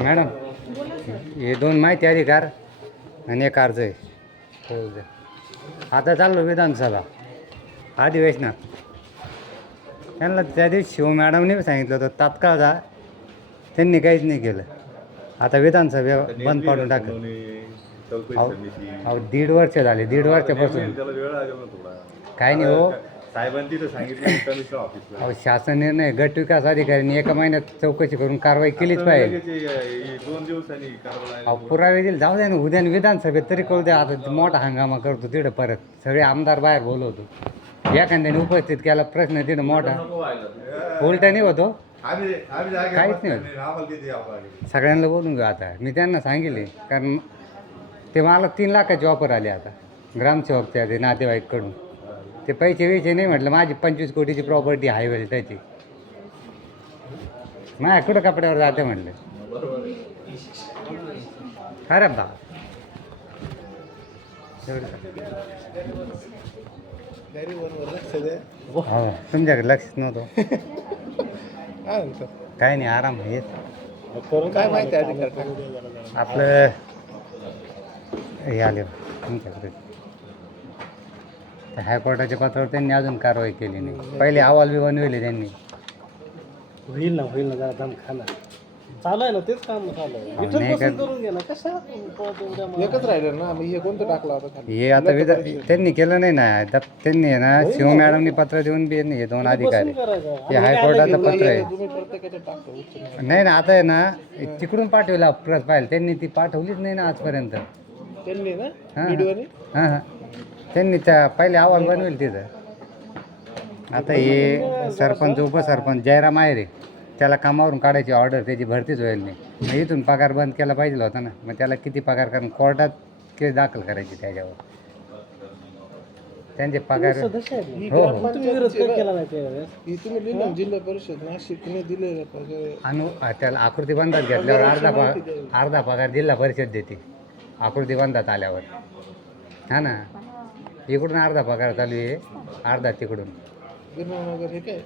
Madam हे दोन माहिती अधिकार आणि एक अर्ज आहे. आता चाललो विधानसभा. अधिवेशनात. त्यांना त्या दिवशी शिव मॅडमने सांगितलं होतं तात्काळ जा. त्यांनी काहीच नाही केलं. आता विधानसभा बंद पाडून टाकलं. अहो दीड वर्ष झाले दीड वर्षापासून. काय नाही हो. साहेबांनी तिथं सांगितलं कमिशनर ऑफिसला. अहो शासन निर्णय गट विकास अधिकाऱ्यांनी एका महिन्यात चौकशी करून कारवाई केलीच पाहिजे. लगेच हे- हे दोन दिवसांनी कारवाई अहो पुरावे दिले जाऊ द्या ना उद्या विधानसभेत तरी कळू द्या. आता मोठा हंगामा करतो तिथं परत. सगळे आमदार बाहेर बोलवतो. एखाद्याने उपस्थित केला प्रश्न तिथं मोठा. उलटा नाही होतो? आम्ही आम्ही जागे काहीच बसणार नाही. नाही, आम्हाला किती यावं लागेल सगळ्यांना बोलून घेऊ आता. मी त्यांना सांगितले कारण ते मला तीन लाखाची ऑफर आली आता. ग्रामसेवकच्या ते नातेवाईककडून. ते पैसे वैसे नाही म्हटलं माझी पंचवीस कोटीची प्रॉपर्टी हायवे त्याची. माझ्या कुठं कपड्यावर जाते म्हटलं? खरं बा. हो तुमच्याकडे लक्षच नव्हतं. काय नाही आराम आहे. काय माहिती आपलं हे आले तुमच्याकडे. त्या हायकोर्टाच्या पत्रावर त्यांनी अजून कारवाई केली नाही. पहिले अहवाल बी बनविले त्यांनी. होईल ना होईल ना जरा दम खाना चालू आहे ना तेच काम चालू आहे. विठ्ठल नाही का- करून घे ना. कशा? एकच राहिलं ना मग हे कोणतं टाकलं होतं खाली? हे आता विधा त्यांनी केलं नाही ना. दप- त्यांनी आहे ना शिव मॅडमनी पत्र देऊन बी नाही हे दोन अधिकारी. हे हायकोर्टाचं पत्र आहे. तुम्ही प्रत्येकाच्या टाकतो उच्च न्यायालय. नाही ना आता आहे ना तिकडून पाठवला पाहिजे त्यांनी ती पाठवलीच नाही ना आजपर्यंत. त्यांनी ना हां. व्हिडिओने? हां हां. त्यांनी त्या पहिले अहवाल बनवेल तिथं. आता हे सरपंच उपसरपंच जयराम आहे रे. त्याला कामावरून काढायची ऑर्डर त्याची भरतीच होईल नाही. मग इथून पगार बंद केला पाहिजे होता ना. मग त्याला किती पगार कारण कोर्टात केस दाखल करायची त्याच्यावर. त्यांचे पगार ही हो, जिल्हा परिषद नाशिकने दिलेलं पगार. अनु त्याला आकृती बंधात घेतल्यावर अर्धा पगार अर्धा पगार जिल्हा परिषद देते. आकृती बंधात आल्यावर. हा ना? इकडून अर्धा पगार चालू आहे. अर्धा तिकडून. गिरणानगर हे काय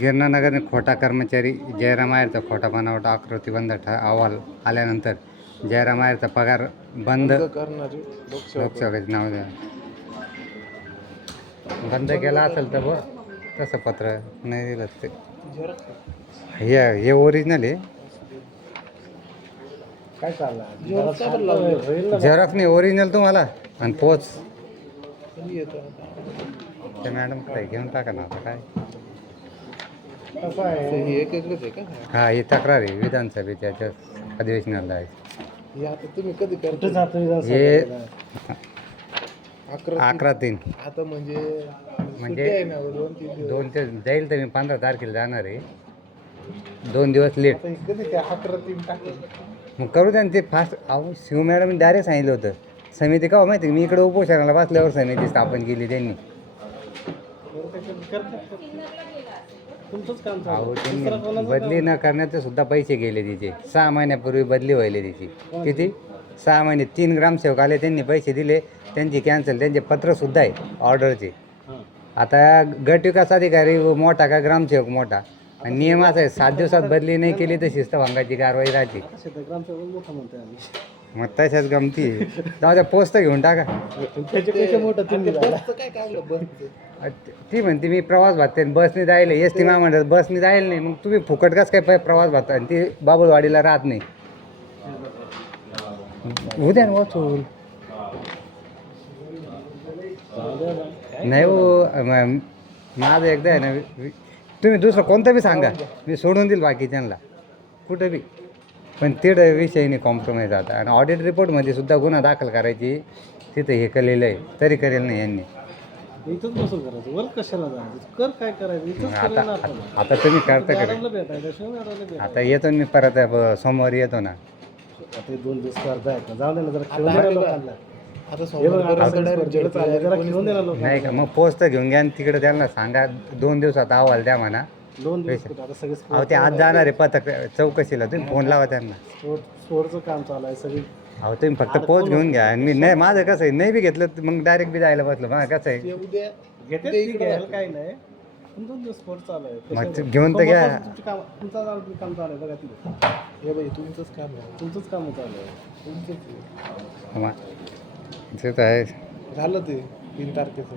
गिरणानगरने खोटा कर्मचारी जयराम आयरचा खोटा बनावट आकृती बंद ठा अहवाल आल्यानंतर जयराम आयरचा पगार बंद. करणारी लोकसेवा लोकसेवकाचे नाव द्या. बंद केला असेल तर बघ तसं पत्र नाही दिलं ते. हे हे ओरिजिनल आहे. काय ना झेरॉक्स नाही ओरिजिनल तुम्हाला? आणि पोच. कधी येतं आता? ते मॅडम काय घेऊन टाका ना आता काय? कसं तर आहे? हे एक एकच आहे का? हा ही तक्रार आहे. विधानसभेच्या याच्या अधिवेशनाला आहे. हे आता तुम्ही कधी करता? हे? अकरा अकरा तीन. आता म्हणजे म्हणजे सुट्टी आहे ना दोन तीन दिवस. दोन ते जाईल तर मी पंधरा तारखेला जाणार आहे. दोन दिवस लेट. आता हे कधी ते अकरा तीन टाकेल? मग करू द्या ना ते फास्ट अहो शिव मॅडम डायरेक्ट सांगितलं होतं. समिती का हो माहिती? मी इकडे उपोषणाला बसल्यावर समिती स्थापन केली त्यांनी. करतात. तुमचंच काम चालू अहो आहे. दुसरं त्यांनी कोणाचं बदली न करण्याचे सुद्धा पैसे गेले तिचे. सहा महिन्यापूर्वी बदली व्हायली तिची. किती? सहा महिने तीन ग्रामसेवक आले त्यांनी पैसे दिले. त्यांची कॅन्सल त्यांचे पत्रसुद्धा आहे ऑर्डरचे. हां. आता गट विकास अधिकारी मोठा का ग्रामसेवक मोठा? आणि नियम असा आहे सात दिवसात बदली नाही केली तर शिस्तभंगाची कारवाई राहते. ग्रामसेवक मोठं म्हणतोय आम्ही. मग तशाच गमती. जाऊ द्या पोस्ट घेऊन टाका. त्याच्यापेक्षा मोठं तुम्ही झाला. बसचं काय काढलं बसचं? ती म्हणते मी प्रवास भागते बसने जायला. एस टी म्हणतात बसने जायला नाही. मग तुम्ही फुकट कस काय प- प्रवास भागता? आणि ती बाबुलवाडीला राहत नाही. उद्या ना वाचून. नाही हो म- माझं एकदा आहे ना वि- तुम्ही दुसरं कोणतं बी सांगा. मी सोडून देईल बाकीच्यांना कुठं बी. पण तिथं विषय नाही कॉम्प्रोमाइज आता. आणि ऑडिट रिपोर्टमध्ये सुद्धा गुन्हा दाखल करायची तिथं हे केलेलं आहे. तरी करेल नाही यांनी. इथंच बसून करायचं. वर कशाला जायचं? कर काय करायचं? इथंच आता आता तुम्ही करता का मॅडमला भेटायचं शिव मॅडमला भेटायचं आता येतो ना मी परत अ, सोमवारी येतो ना. आता हे दोन दिवस करता आहेत ना जाऊ दे ना जरा खेळून दे ना लोकांना आता हे बघ, सोमवारपर्यंत आता direct स्पर्धेला झडती चाललंय, आहे. जरा कोणीच खेळून दे ना लोकांना? नाही का मग पोस्ट घेऊन घ्या आणि तिकडे त्यांना सांगा. दोन दिवसात अहवाल द्या म्हणा. दोन दिवस कुठं, आता सगळे अहो ते आज जाणार आहे पथक चौकशीला. तुम्ही फोन लावा त्यांना. स्पोर्ट स्पोर्टचं काम चालू आहे सगळी. अहो तुम्ही फक्त पोच घेऊन घ्या. आणि मी नाही माझं कसं आहे नाही बी घेतलं तर मग डायरेक्ट बी जायला बसलं. मग कसं आहे? ते उद्या घेते ठीक आहे. ह्याला काही नाही. दिवस चालू आहे. मग घेऊन तर घ्या. सोमवारपासून तुमची काम तुमचा चालू काम चालू आहे बघा तिथे. हे बाई तुमचंच काम आहे. तुमचंच काम चालू आहे. तुमचंच मग ते तर आहे झालं ते तीन तारखेचं.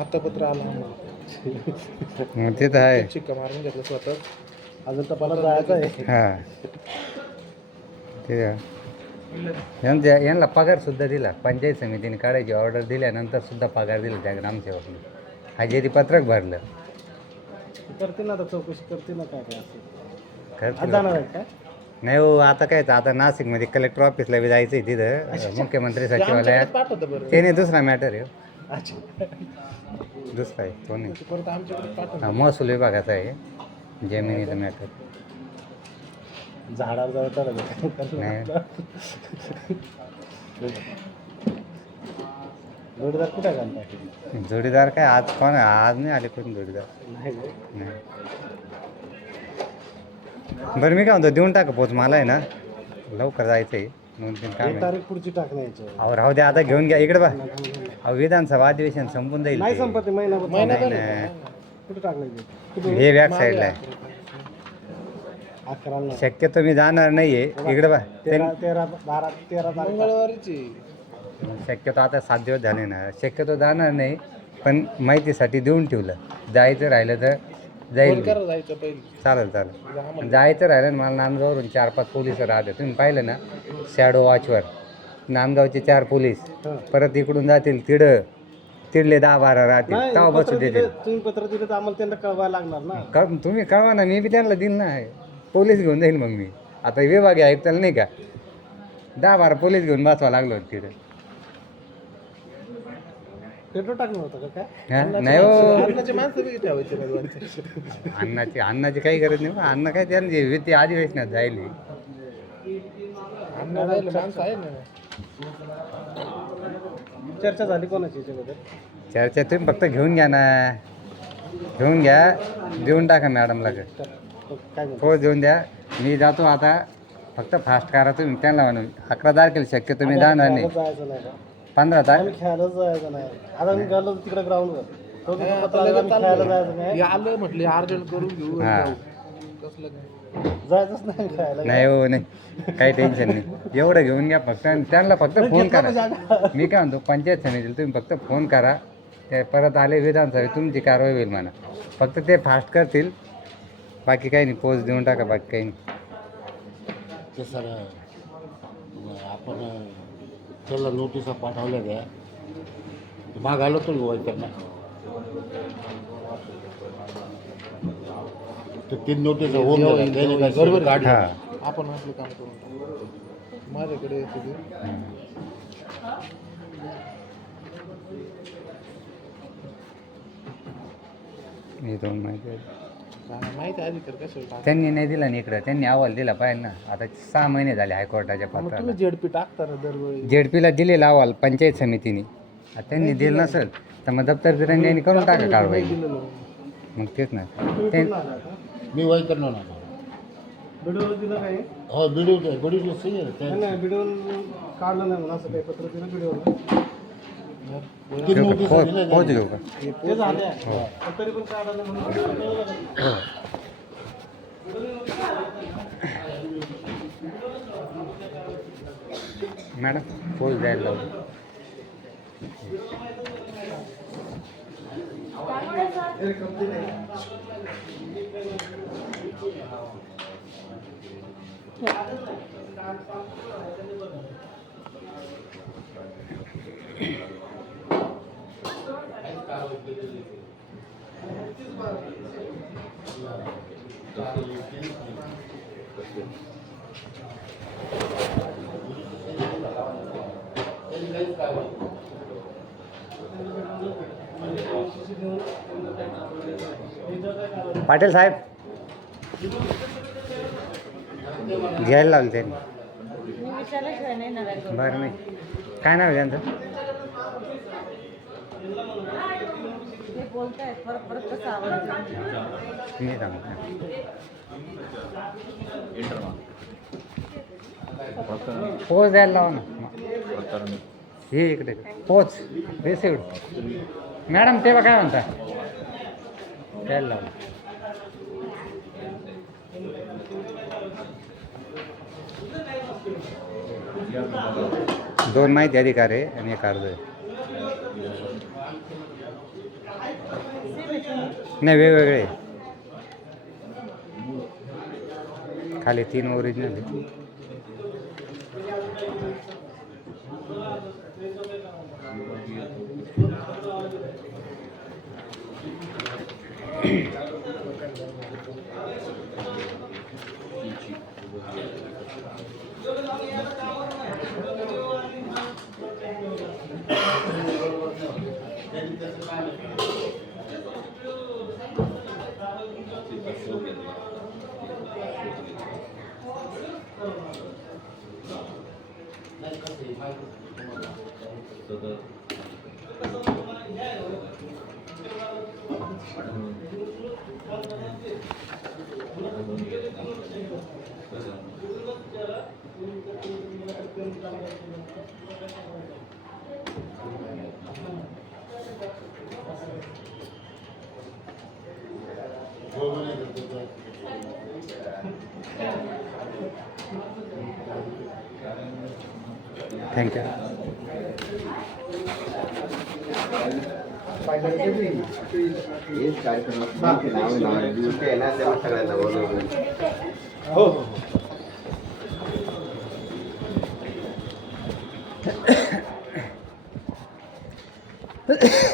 आता पत्र आलं आम्हाला. मग ते तर आहे. शिक्का मारून घेतलं स्वतः. अजून तर मला जायचं आहे. हा. ते. यांच्या यांना पगार सुद्धा दिला. पंचायत समितीने काढायची ऑर्डर दिल्यानंतर सुद्धा पगार दिला त्या ग्रामसेवकने. हजेरी पत्रक भरलं. करतील ना आता चौकशी करतील ना काय काय असं. आज. जाणार आहे काय नाही हो आता काय आता नाशिकमध्ये कलेक्टर ऑफिसला बी जायचं आहे तिथं. मुख्यमंत्री सचिवालयात. पाठवतं बरं. ते नाही दुसरा मॅटर आहे हो. अच्छा. दुसरा आहे तो नाही. ते परत आमच्याकडे पाठवतं हा, महसूल विभागाचा आहे. जमिनीचा मॅटर झाडावर जाऊ तर नाही. जोडीदार कुठे घालता जोडीदार काय आज कोण आज नाही आले कोणी जोडीदार? नाही रे. नाही. बरं मी काय म्हणतो देऊन टाका पोच मला आहे ना. लवकर जायचं आहे दोन तीन काम. एक आहे तारीख पुढची टाकण्याची अहो राहू द्या आता घेऊन घ्या. इकडे बा. अहो विधानसभा अधिवेशन संपून जाईल नाही ते. संपत आहे, महिनाभर महिना नाही, झाला नाही. कुठे टाकण्याची कुठे हे बॅक साईडला आहे. अकराला. शक्यतो मी जाणार नाहीये. इकडे बा. तेरा तेरा बारा तेरा तारीख मंगळवारीची. शक्यतो आता सात दिवस झाले ना. शक्यतो जाणार नाही पण माहितीसाठी देऊन ठेवलं. जायचं राहिलं तर जाईल फोन मी. करा जायचं पहिले. चालेल चालेल. जायचं राहिलं ना मला नांदगाववरून चार पाच पोलीस राहते तुम्ही पाहिलं ना शॅडो वॉचवर नांदगावचे चार पोलीस. हां. परत इकडून जातील तिड. तिडले दहा बारा राहतील. तेव्हा बसू देतील तुम्ही पत्र दिलं तर आम्हाला त्यांना कळवायला लागणार ना. कळ तुम्ही कळवा ना मी बी त्यांना देईन ना पोलीस घेऊन जाईल मग मी. आता विभागीय आयुक्ताला नाही का? दहा बारा पोलीस घेऊन बसवा लागलो तिथं पेट्रोल टाकणार होतं का काय? हा? नाही हो. अन्नाचे माणसं बी ठेवायचे. अन्नाची अन्नाची काही गरज नाही बा. अन्न काय त्यांनी ते अधिवेशनात जाईल अन्न राहिलं माणसं आहे ना. चर्चा झाली कोणाची याच्याबद्दल? चर्चा तुम्ही फक्त घेऊन घ्या ना. घेऊन घ्या देऊन टाका मॅडमला काय म्हणतो पोच देऊन द्या. मी जातो आता फक्त फास्ट करा तुम्ही त्यांना म्हणून. अकरा तारखेला शक्यतो मी जाणार नाही. खेळायला जायचं नाही का? पंधरा तारीख आम्ही खेळायला जायचं नाही. आता मी गेलो तिकडे ग्राउंडवर तो नाही. जायचं हे आलं म्हटले अर्जंट करून घेऊ हा. जाऊ. कसलं काय? जायचंच नाही खेळायला. नाही हो नाही. काही टेन्शन नाही. एवढं घेऊन घ्या फक्त आणि त्यांना फक्त फोन करा. मी काय म्हणतो पंचायत समितीला तुम्ही फक्त फोन करा. ते परत आले विधानसभेत तुमची कारवाई होईल म्हणा. फक्त ते फास्ट करतील. बाकी काही नाही पोच देऊन टाका बाकी काही नाही. ते सर आपण त्याला नोटिसा पाठवल्या त्या माग आलो तो गोवा त्यांना. ते तीन नोटीस होऊन. हां. आपण आपलं काम करून. माझ्याकडे येते ते. हे दोन माहिती माहिती अधिकार कशाला त्यांनी नाही दिला ना इकडं. त्यांनी अहवाल दिला पाहिजे ना. आता सहा महिने झाले हायकोर्टाच्या मग पत्राला तुम्ही झेडपी टाकता ना दरवेळी? जेडपीला दिलेला अहवाल पंचायत समितीने. आता त्यांनी दिलं नसेल तर मग दप्तर बिरंड्याने करून टाका कारवाई. दिलेलं मग तेच ना. ते मी वय करणार दिलं काही? हो बिडू बिडू सही आहे. नाही काढलं नाही म्हणून असं काही पत्र दिलं घेऊ का? का? मॅडम पोच द्यायला लावू पाटील साहेब घ्यायला लावलं त्यांनी. बरं नाही. काय नाव त्यांचं? ते बोलतायत परत परत कसं आवाज येतो? मी सांगतो पोच द्यायला लावा ना. हे इकडे. पोच. रिसिव्ड मॅडम ते बघा काय म्हणता त्याला लावलं दोन माहिती अधिकार आहे आणि एक अर्ज. आहे नाही वेगवेगळे खाली तीन ओरिजिनल आहे थँक्यू हेच कार्यक्रमात नाव नाव ड्युटी आहे ना तेव्हा सगळ्यांना बोलवलं हो हो हो